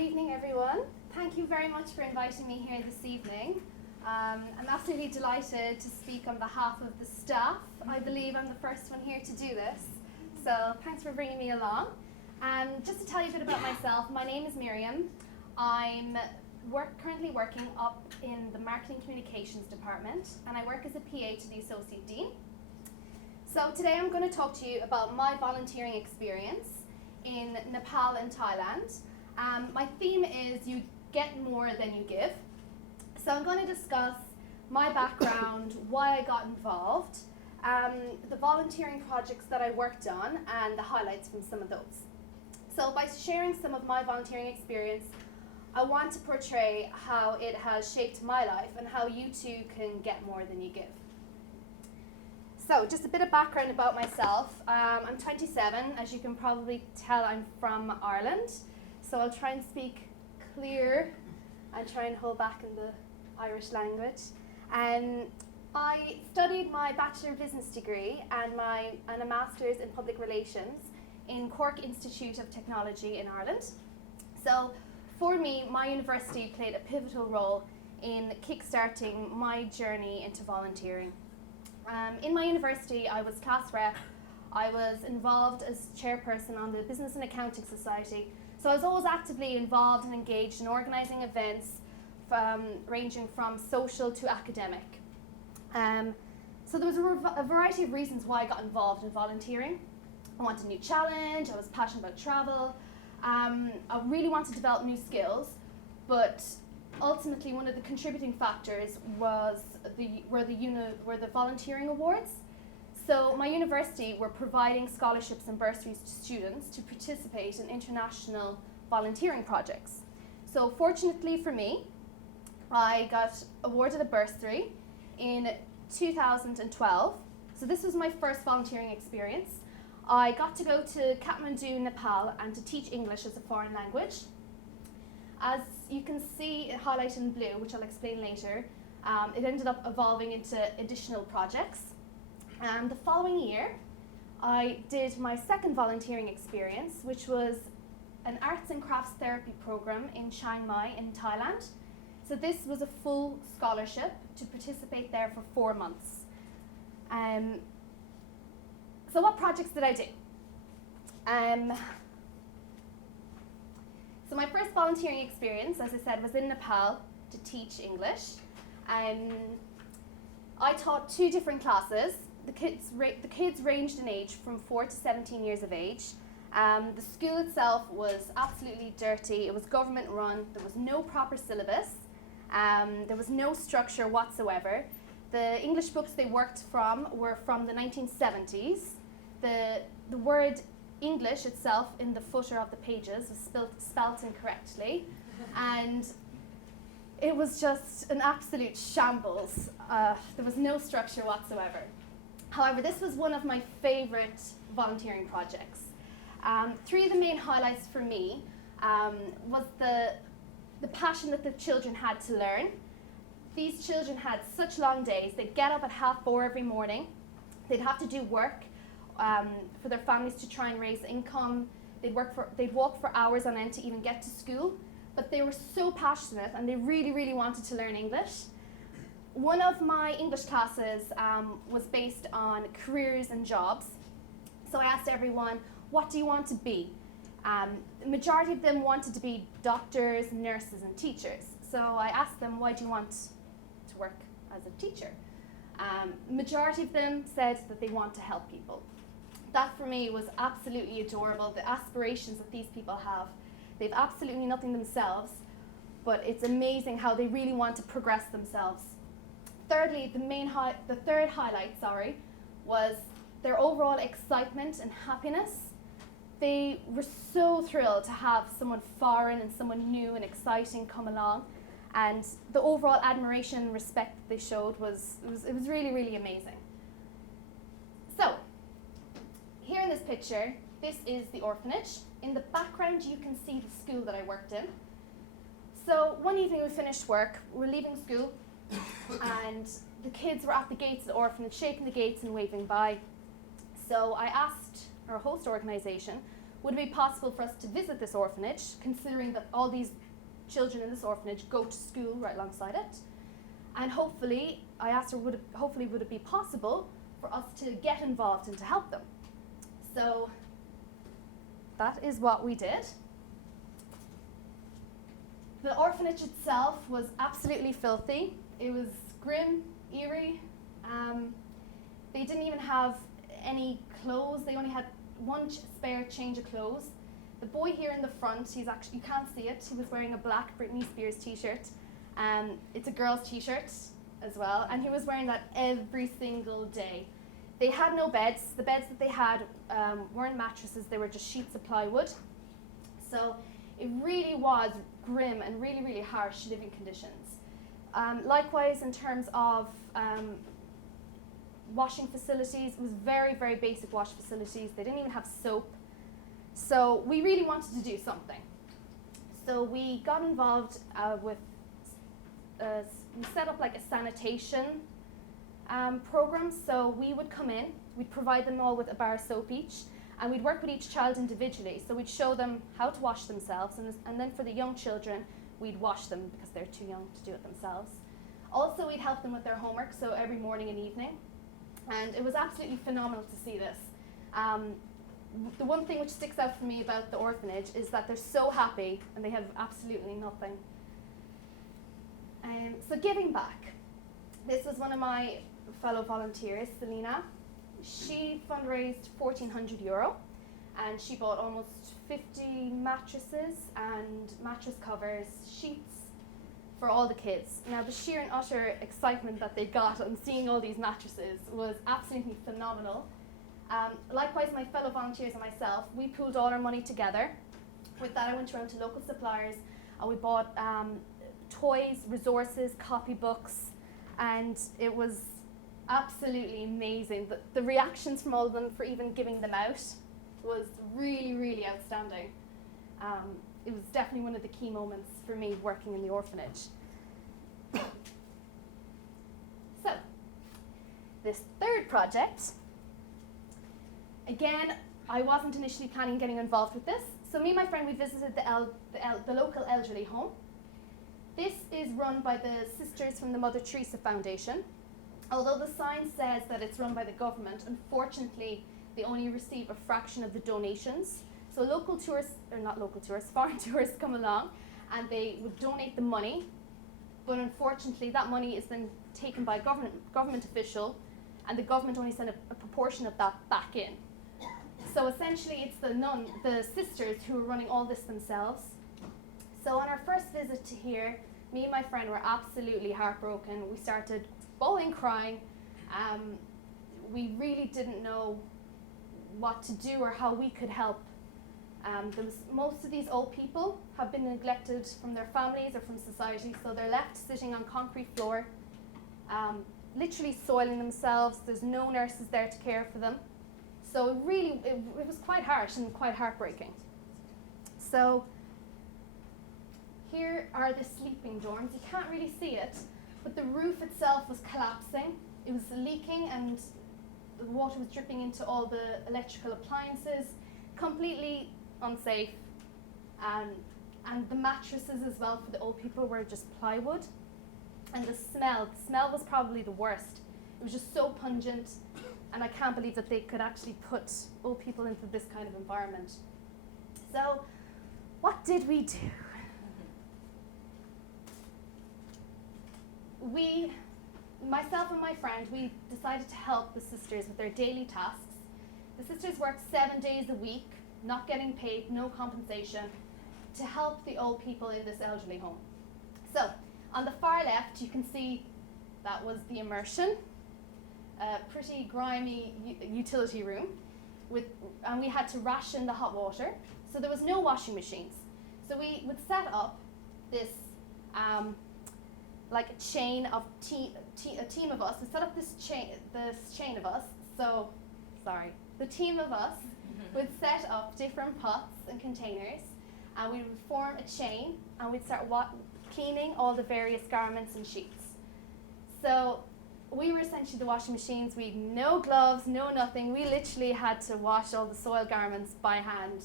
Good evening, everyone. Thank you very much for inviting me here this evening. I'm absolutely delighted to speak on behalf of the staff. I believe I'm the first one here to do this, so thanks for bringing me along. Just to tell you a bit about myself, my name is Miriam. I'm currently working up in the Marketing Communications Department, and I work as a PA to the Associate Dean. So today I'm going to talk to you about my volunteering experience in Nepal and Thailand. My theme is you get more than you give. So I'm going to discuss my background, why I got involved, the volunteering projects that I worked on, and the highlights from some of those. So by sharing some of my volunteering experience, I want to portray how it has shaped my life and how you too can get more than you give. So just a bit of background about myself. I'm 27. As you can probably tell, I'm from Ireland. So I'll try and speak clear and try and hold back in the Irish language. I studied my Bachelor of Business degree and a Master's in Public Relations in Cork Institute of Technology in Ireland. So for me, my university played a pivotal role in kickstarting my journey into volunteering. In my university, I was class rep. I was involved as chairperson on the Business and Accounting Society. So I was always actively involved and engaged in organising events ranging from social to academic. So there was a variety of reasons why I got involved in volunteering. I wanted a new challenge, I was passionate about travel, I really wanted to develop new skills, but ultimately one of the contributing factors were the volunteering awards. So my university were providing scholarships and bursaries to students to participate in international volunteering projects. So fortunately for me, I got awarded a bursary in 2012. So this was my first volunteering experience. I got to go to Kathmandu, Nepal, and to teach English as a foreign language. As you can see highlighted in blue, which I'll explain later, it ended up evolving into additional projects. The following year, I did my second volunteering experience, which was an arts and crafts therapy program in Chiang Mai in Thailand. So this was a full scholarship to participate there for 4 months. So what projects did I do? So my first volunteering experience, as I said, was in Nepal to teach English. I taught 2 different classes. The kids ranged in age from 4 to 17 years of age. The school itself was absolutely dirty. It was government run. There was no proper syllabus. There was no structure whatsoever. The English books they worked from were from the 1970s. The word English itself in the footer of the pages was spelt incorrectly. And it was just an absolute shambles. There was no structure whatsoever. However, this was one of my favorite volunteering projects. 3 of the main highlights for me was the passion that the children had to learn. These children had such long days. They'd get up at 4:30 every morning. They'd have to do work for their families to try and raise income. They'd walk for hours on end to even get to school. But they were so passionate and they really, really wanted to learn English. One of my English classes was based on careers and jobs. So I asked everyone, what do you want to be? The majority of them wanted to be doctors, nurses, and teachers. So I asked them, why do you want to work as a teacher? Majority of them said that they want to help people. That for me was absolutely adorable, the aspirations that these people have. They've absolutely nothing themselves, but it's amazing how they really want to progress themselves. Thirdly, the third highlight, was their overall excitement and happiness. They were so thrilled to have someone foreign and someone new and exciting come along, and the overall admiration and respect that they showed was really, really amazing. So, here in this picture, this is the orphanage. In the background, you can see the school that I worked in. So one evening we finished work, we're leaving school, and the kids were at the gates of the orphanage, shaking the gates and waving bye. So I asked our host organisation, would it be possible for us to visit this orphanage, considering that all these children in this orphanage go to school right alongside it? And hopefully, I asked her, would it be possible for us to get involved and to help them? So that is what we did. The orphanage itself was absolutely filthy. It was grim, eerie. They didn't even have any clothes. They only had one spare change of clothes. The boy here in the front, you can't see it, he was wearing a black Britney Spears t-shirt. It's a girl's t-shirt as well, and he was wearing that every single day. They had no beds. The beds that they had weren't mattresses, they were just sheets of plywood. So it really was grim and really, really harsh living conditions. Likewise, in terms of washing facilities, it was very, very basic wash facilities. They didn't even have soap. So we really wanted to do something. So we got involved we set up like a sanitation program. So we would come in, we'd provide them all with a bar of soap each, and we'd work with each child individually. So we'd show them how to wash themselves, and then for the young children, we'd wash them because they're too young to do it themselves. Also, we'd help them with their homework, so every morning and evening. And it was absolutely phenomenal to see this. The one thing which sticks out for me about the orphanage is that they're so happy and they have absolutely nothing. So giving back. This was one of my fellow volunteers, Selena. She fundraised €1,400 and she bought almost 50 mattresses and mattress covers, sheets for all the kids. Now the sheer and utter excitement that they got on seeing all these mattresses was absolutely phenomenal. Likewise, my fellow volunteers and myself, we pooled all our money together. With that, I went around to local suppliers and we bought toys, resources, copybooks, and it was absolutely amazing. The reactions from all of them for even giving them out was really, really outstanding. It was definitely one of the key moments for me working in the orphanage. So, this third project, again, I wasn't initially planning getting involved with this. So me and my friend, we visited the local elderly home. This is run by the sisters from the Mother Teresa Foundation. Although the sign says that it's run by the government, unfortunately, they only receive a fraction of the donations. So local tourists, or not local tourists, foreign tourists come along and they would donate the money, but unfortunately that money is then taken by a government official, and the government only send a proportion of that back in. So essentially it's the sisters who are running all this themselves. So on our first visit to here, me and my friend were absolutely heartbroken. We started bawling, crying. We really didn't know what to do or how we could help. Most of these old people have been neglected from their families or from society, so they're left sitting on concrete floor, literally soiling themselves. There's no nurses there to care for them. So it was quite harsh and quite heartbreaking. So here are the sleeping dorms. You can't really see it, but the roof itself was collapsing. It was leaking and the water was dripping into all the electrical appliances, completely unsafe. And the mattresses as well for the old people were just plywood. And the smell was probably the worst. It was just so pungent, and I can't believe that they could actually put old people into this kind of environment. So, what did we do? Myself and my friend, we decided to help the sisters with their daily tasks. The sisters worked 7 days a week, not getting paid, no compensation, to help the old people in this elderly home. So, on the far left, you can see that was the immersion, a pretty grimy utility room, and we had to ration the hot water. So there was no washing machines. So we would set up this like a chain of a team of us. We set up this chain of us. So, sorry, the team of us would set up different pots and containers, and we would form a chain, and we'd start cleaning all the various garments and sheets. So we were essentially the washing machines. We had no gloves, no nothing. We literally had to wash all the soiled garments by hand.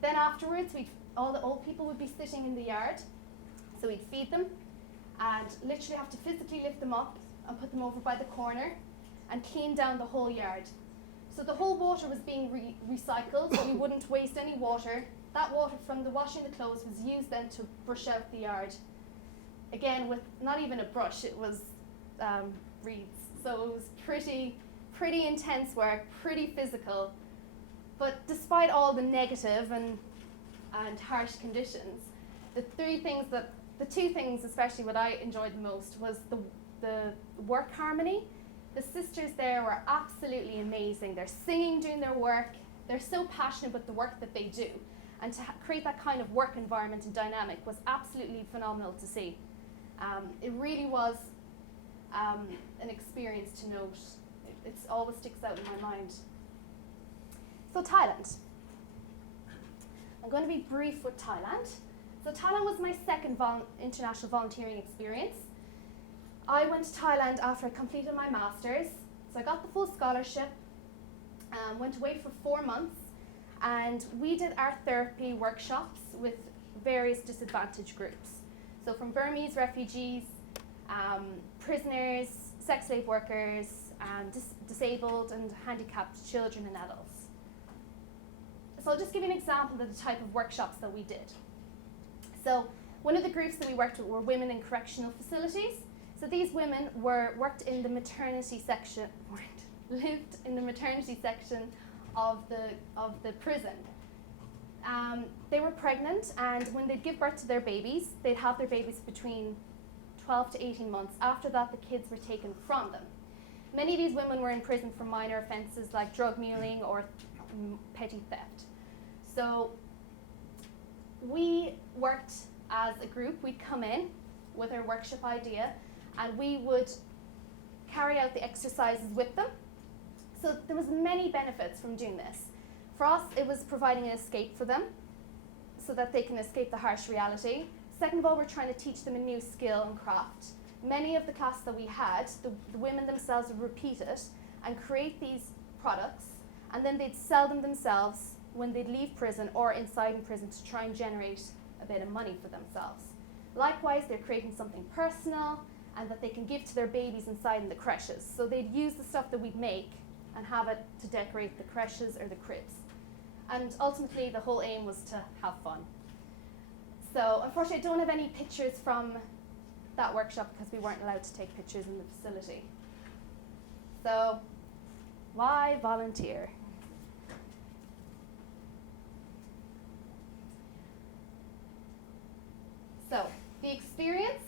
Then afterwards, all the old people would be sitting in the yard, so we'd feed them and literally have to physically lift them up and put them over by the corner and clean down the whole yard. So the whole water was being recycled, so we wouldn't waste any water. That water from the washing the clothes was used then to brush out the yard. Again, with not even a brush, it was reeds. So it was pretty intense work, pretty physical. But despite all the negative and harsh conditions, the two things especially what I enjoyed the most was the work harmony. The sisters there were absolutely amazing. They're singing, doing their work. They're so passionate about the work that they do. And to create that kind of work environment and dynamic was absolutely phenomenal to see. It really was an experience to note. It always sticks out in my mind. So Thailand. I'm going to be brief with Thailand. So Thailand was my second international volunteering experience. I went to Thailand after I completed my master's. So I got the full scholarship, went away for 4 months, and we did art therapy workshops with various disadvantaged groups. So from Burmese refugees, prisoners, sex slave workers, and disabled and handicapped children and adults. So I'll just give you an example of the type of workshops that we did. So one of the groups that we worked with were women in correctional facilities. So these women worked in the maternity section, lived in the maternity section of the prison. They were pregnant, and when they'd give birth to their babies, they'd have their babies between 12 to 18 months. After that, the kids were taken from them. Many of these women were in prison for minor offences like drug muling or petty theft. So we worked as a group. We'd come in with our workshop idea, and we would carry out the exercises with them. So there was many benefits from doing this. For us, it was providing an escape for them so that they can escape the harsh reality. Second of all, we're trying to teach them a new skill and craft. Many of the classes that we had, the women themselves would repeat it and create these products, and then they'd sell them themselves when they'd leave prison or inside in prison to try and generate a bit of money for themselves. Likewise, they're creating something personal and that they can give to their babies inside in the creches. So they'd use the stuff that we'd make and have it to decorate the creches or the cribs. And ultimately, the whole aim was to have fun. So unfortunately, I don't have any pictures from that workshop because we weren't allowed to take pictures in the facility. So why volunteer? So the experience,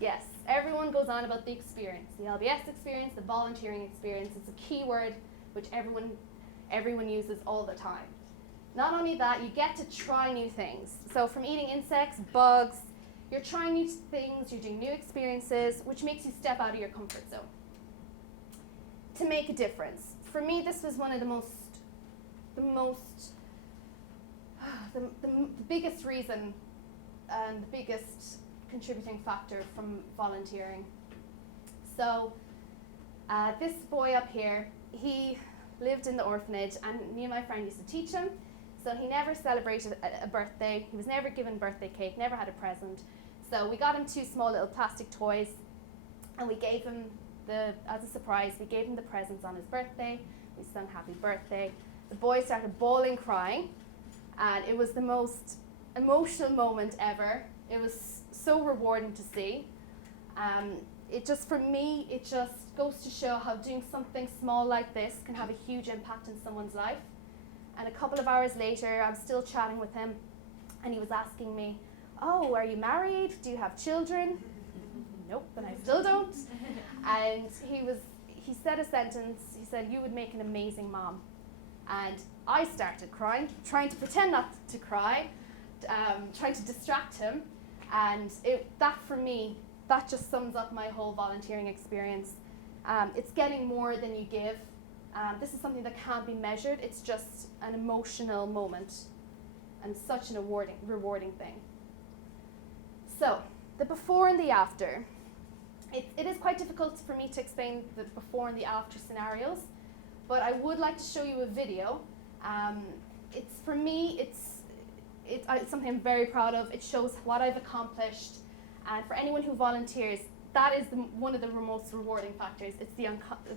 yes, everyone goes on about the experience. The LBS experience, the volunteering experience, it's a key word which everyone uses all the time. Not only that, you get to try new things. So from eating insects, bugs, you're trying new things, you're doing new experiences, which makes you step out of your comfort zone to make a difference. For me, this was one of the biggest reason and the biggest contributing factor from volunteering. So this boy up here, he lived in the orphanage, and me and my friend used to teach him. So he never celebrated a birthday. He was never given birthday cake, never had a present. So we got him 2 small little plastic toys, and we gave him as a surprise, we gave him the presents on his birthday. We sang happy birthday. The boy started bawling, crying, and it was the most emotional moment ever. It was so rewarding to see. For me, it just goes to show how doing something small like this can have a huge impact in someone's life. And a couple of hours later, I'm still chatting with him, and he was asking me, "Oh, are you married? Do you have children?" Nope, and I still don't. And he said a sentence. He said, "You would make an amazing mom." And I started crying, trying to pretend not to cry, trying to distract him. And that for me, that just sums up my whole volunteering experience. It's getting more than you give. This is something that can't be measured. It's just an emotional moment and such an rewarding thing. So, the before and the after. It is quite difficult for me to explain the before and the after scenarios, but I would like to show you a video. For me, it's something I'm very proud of. It shows what I've accomplished, and for anyone who volunteers, that is one of the most rewarding factors. It's the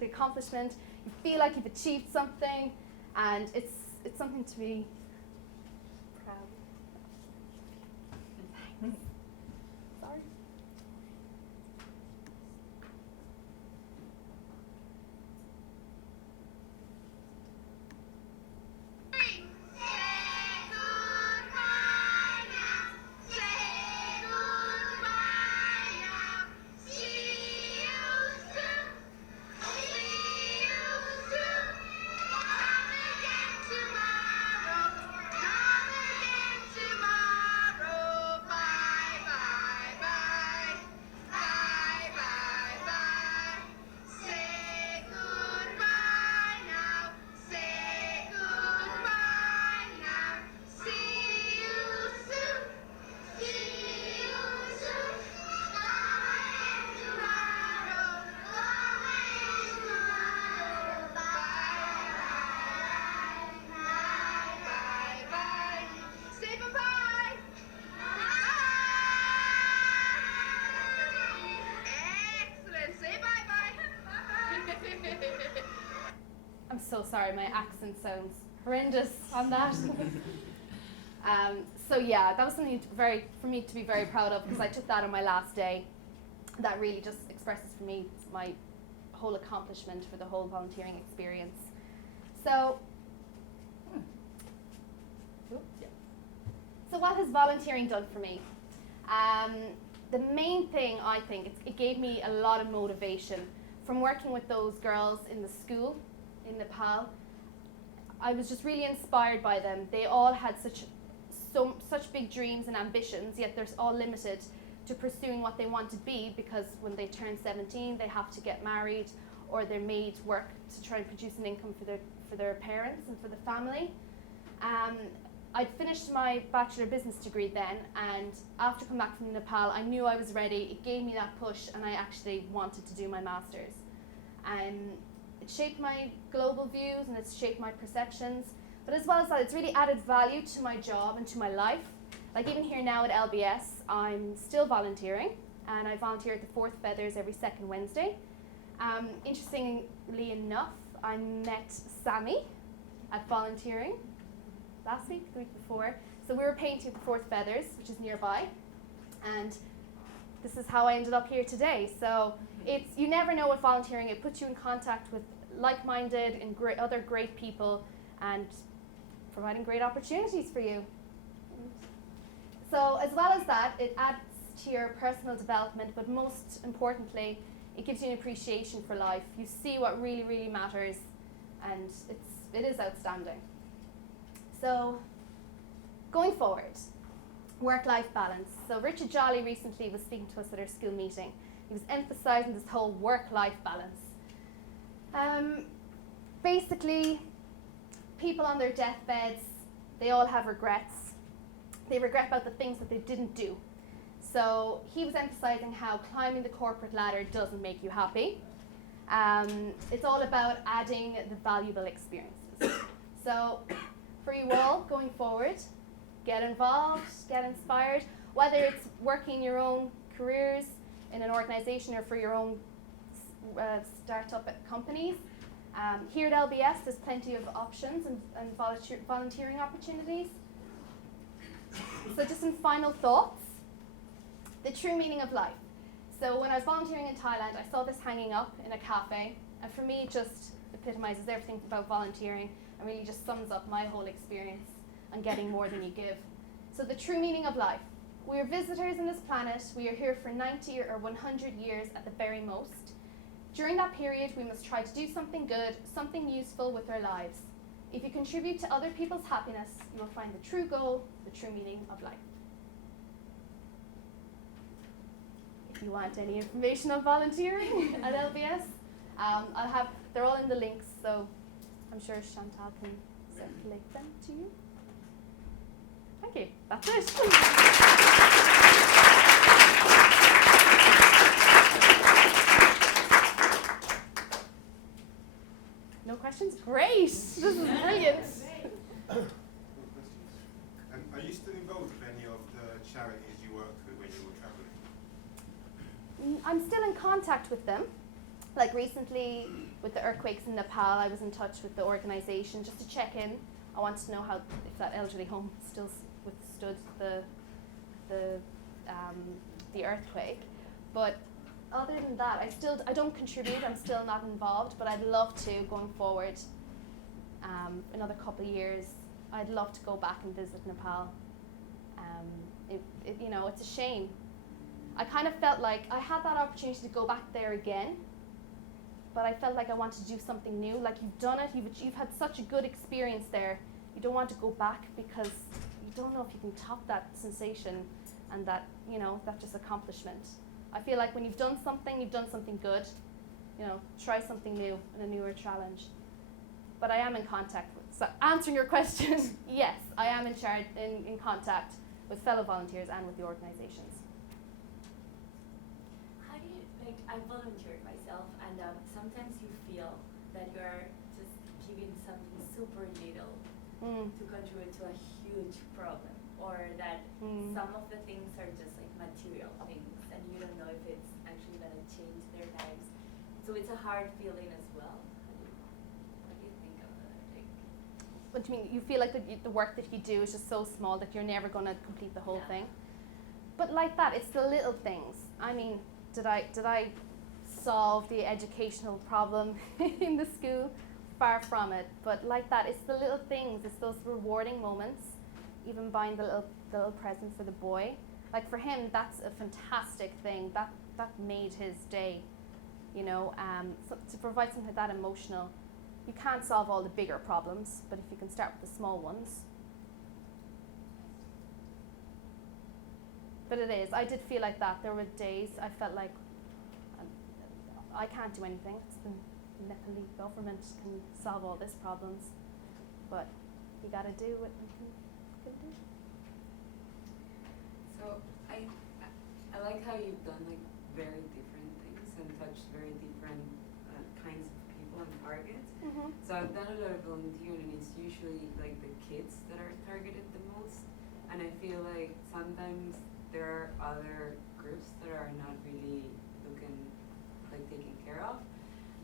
accomplishment. You feel like you've achieved something, and it's something to be proud of. Thanks. Sorry. I'm so sorry, my accent sounds horrendous on that. So yeah, that was something for me to be very proud of, because I took that on my last day. That really just expresses for me my whole accomplishment for the whole volunteering experience. So what has volunteering done for me? The main thing, I think, it gave me a lot of motivation from working with those girls in the school in Nepal. I was just really inspired by them. They all had such big dreams and ambitions, yet they're all limited to pursuing what they want to be, because when they turn 17 they have to get married, or they're made work to try and produce an income for their parents and for the family. I'd finished my Bachelor of Business degree then, and after coming back from Nepal I knew I was ready. It gave me that push, and I actually wanted to do my Masters. It shaped my global views, and it's shaped my perceptions. But as well as that, it's really added value to my job and to my life. Like even here now at LBS, I'm still volunteering, and I volunteer at the Fourth Feathers every second Wednesday. Interestingly enough, I met Sammy at volunteering last week, the week before. So we were painting at the Fourth Feathers, which is nearby, and this is how I ended up here today. So you never know with volunteering. It puts you in contact with like-minded and other great people, and providing great opportunities for you. So as well as that, it adds to your personal development, but most importantly, it gives you an appreciation for life. You see what really, really matters, and it is outstanding. So going forward, work-life balance. So Richard Jolly recently was speaking to us at our school meeting. He was emphasizing this whole work-life balance. Basically, people on their deathbeds, they all have regrets. They regret about the things that they didn't do. So he was emphasizing how climbing the corporate ladder doesn't make you happy. It's all about adding the valuable experiences. So for you all going forward, get involved, get inspired, whether it's working your own careers in an organization or for your own startup companies. Here at LBS, there's plenty of options and volunteering opportunities. So just some final thoughts. The true meaning of life. So when I was volunteering in Thailand, I saw this hanging up in a cafe, and for me it just epitomizes everything about volunteering and really just sums up my whole experience on getting more than you give. So the true meaning of life. We are visitors on this planet. We are here for 90 or 100 years at the very most. During that period, we must try to do something good, something useful with our lives. If you contribute to other people's happiness, you will find the true goal, the true meaning of life. If you want any information on volunteering at LBS, they're all in the links, so I'm sure Chantal can circulate them to you. Thank you. That's it. No questions? Great! This is brilliant. Are you still involved with any of the charities you worked with when you were travelling? I'm still in contact with them. Like recently with the earthquakes in Nepal, I was in touch with the organisation just to check in. I wanted to know how if that elderly home still withstood the earthquake. But other than that, I don't contribute. I'm still not involved, but I'd love to going forward. Another couple of years, I'd love to go back and visit Nepal. It's a shame. I kind of felt like I had that opportunity to go back there again, but I felt like I wanted to do something new. Like you've done it, you've had such a good experience there. You don't want to go back because you don't know if you can top that sensation and that just accomplishment. I feel like when you've done something good. Try something new and a newer challenge. But I am in contact with. So answering your question, yes, I am in contact with fellow volunteers and with the organizations. How do you, I volunteered myself, and sometimes you feel that you're just giving something super little to contribute to a huge problem, or that some of the things are just like material things, and you don't know if it's actually going to change their lives. So it's a hard feeling as well. What do you think of that? What do you mean? You feel like the work that you do is just so small that you're never going to complete the whole thing? But like that, it's the little things. I mean, did I solve the educational problem in the school? Far from it. But like that, it's the little things. It's those rewarding moments. Even buying the little present for the boy. Like for him, that's a fantastic thing. That made his day. So to provide something that emotional. You can't solve all the bigger problems, but if you can start with the small ones. But it is. I did feel like that. There were days I felt like I can't do anything. It's the Nepali government can solve all these problems, but you got to do what you can do. So I like how you've done like very different things and touched very different kinds of people and targets. Mm-hmm. So I've done a lot of volunteering, and it's usually like the kids that are targeted the most. And I feel like sometimes there are other groups that are not really taken care of.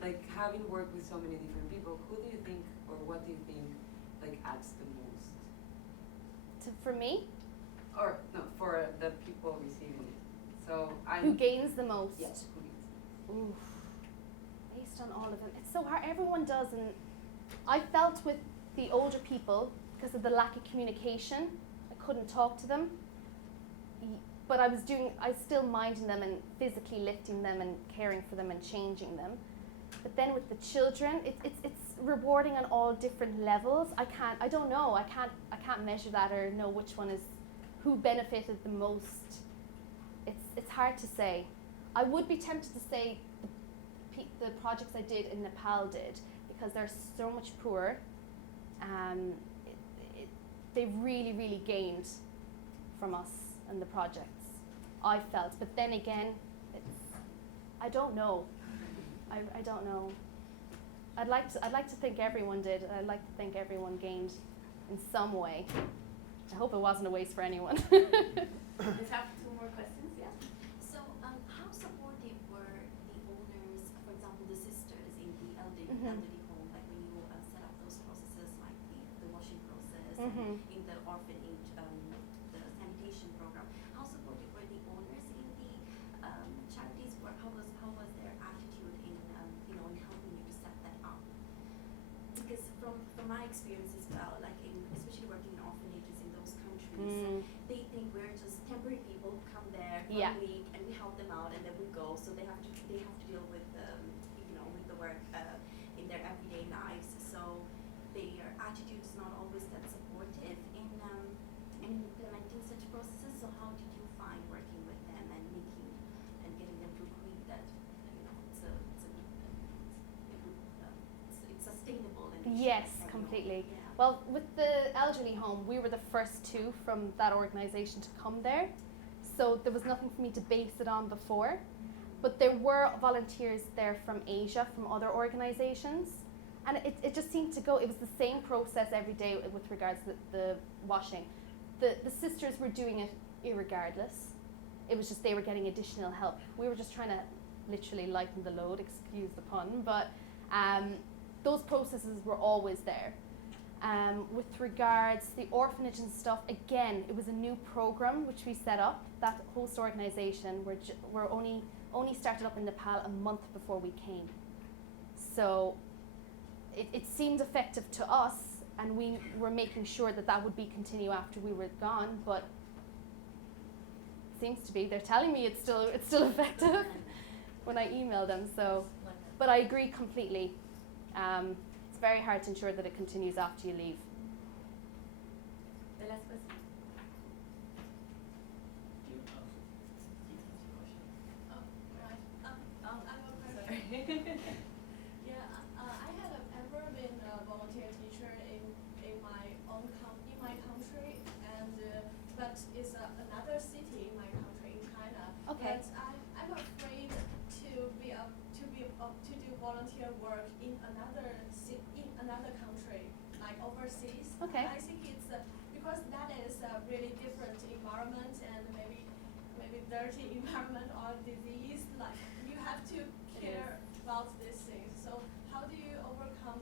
Like having worked with so many different people, who do you think, or what do you think, adds the most? For me? Or no, for the people receiving it. So who gains the most? Yes. Who gains the most? Oof. Based on all of them, it's so hard. Everyone does, and I felt with the older people because of the lack of communication, I couldn't talk to them. But I was still minding them and physically lifting them and caring for them and changing them. But then with the children, it's rewarding on all different levels. I don't know. I can't measure that or know which one is who benefited the most. It's hard to say. I would be tempted to say the projects I did in Nepal did, because they're so much poorer. They really, really gained from us and the projects, I felt. But then again, I don't know. I don't know. I'd like to think everyone did. I'd like to think everyone gained in some way. I hope it wasn't a waste for anyone. Let's have two more questions, yeah. So, how supportive were the owners, for example, the sisters in the elderly home, like when you set up those processes, like the washing process, and in the orphanage, the sanitation program? How supportive were the owners in the charities work? How was their attitude in in helping you to set that up? Because from my experience as well, especially working in orphanages in those countries, they think we're just temporary people who come there for a week and we help them out and then we go. So they have to deal with with the work in their everyday lives. So their attitude is not always that supportive in implementing such processes. So how did you find working with them and getting them to agree that it's sustainable? And Yes, completely. Yeah. Well, with the elderly home, we were the first two from that organisation to come there. So there was nothing for me to base it on before. But there were volunteers there from Asia, from other organisations. And it just seemed to go, it was the same process every day with regards to the washing. the sisters were doing it irregardless. It was just they were getting additional help. We were just trying to literally lighten the load, excuse the pun, but those processes were always there. With regards to the orphanage and stuff, again, it was a new program which we set up. That host organization were only started up in Nepal a month before we came. So it seemed effective to us, and we were making sure that would be continue after we were gone, but seems to be. They're telling me it's still effective when I email them. So, but I agree completely. It's very hard to ensure that it continues after you leave. The last question. I have ever been a volunteer teacher in my country, and but it's another city in my country in China. Okay. But I'm afraid to do volunteer work in another country, like overseas. Okay. I think it's because that is a really different environment and maybe dirty environment or disease. Like you have to care about these things. So how do you overcome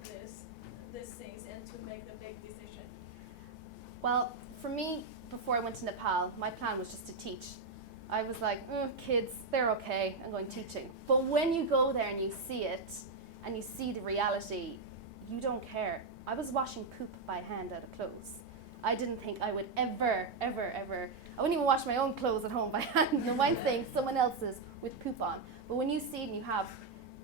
these things and to make the big decision? Well, for me, before I went to Nepal, my plan was just to teach. I was like, kids, they're okay, I'm going teaching. But when you go there and you see it, and you see the reality, you don't care. I was washing poop by hand out of clothes. I didn't think I would ever, I wouldn't even wash my own clothes at home by hand. No mind saying someone else's with poop on. But when you see it and you have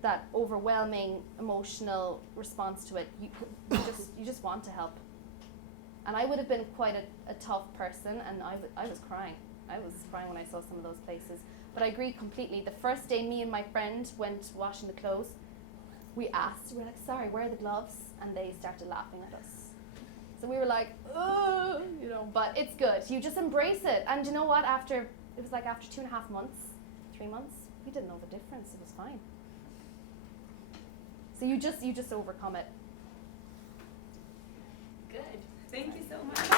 that overwhelming emotional response to it, you just want to help. And I would have been quite a tough person, and I was crying. I was crying when I saw some of those places. But I agree completely. The first day me and my friend went washing the clothes, we were like, sorry, where are the gloves? And they started laughing at us. So we were like, oh, but it's good. You just embrace it. And you know what? After 2.5 months, 3 months, we didn't know the difference. It was fine. So you just overcome it. Good. Thank you so much.